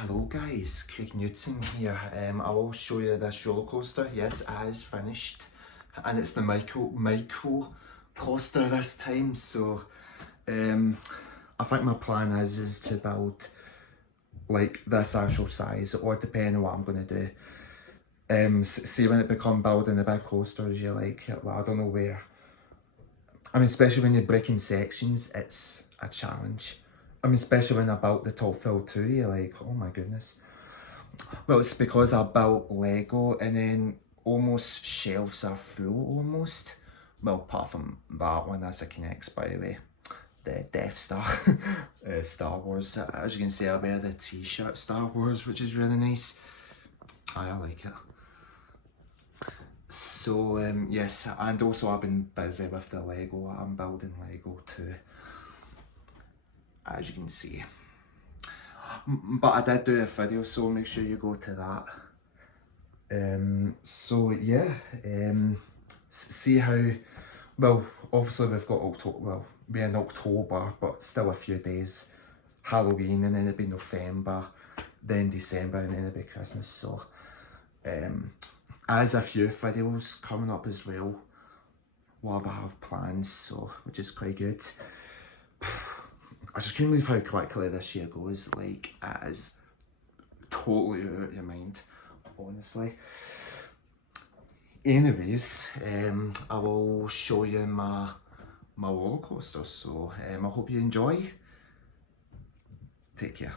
Hello guys, Craig Newton here. I will show you this roller coaster. Yes, it is finished, and it's the micro coaster this time. So, I think my plan is to build like this actual size, or depending on what I'm gonna do. See when it become building the big coasters, you're like, well, I don't know where. I mean, especially when you're breaking sections, it's a challenge. I mean, especially when I built the top fill too, you're like, oh my goodness. Well, it's because I built Lego and then almost shelves are full almost. Well, apart from that one, that's a knex, by the way. The Death Star, Star Wars. As you can see, I wear the t-shirt Star Wars, which is really nice. I like it. So, yes, and also I've been busy with the Lego. I'm building Lego too, as you can see. But I did do a video, so make sure you go to that. So yeah, see how, well, obviously we've got October, well, we're in October, but still a few days. Halloween, and then it'll be November, then December, and then it'll be Christmas. So, as a few videos coming up as well, what I have plans, so, which is quite good. I just can't believe how quickly this year goes. Like, it is totally out of your mind, honestly. Anyways, I will show you my roller coaster. So I hope you enjoy. Take care.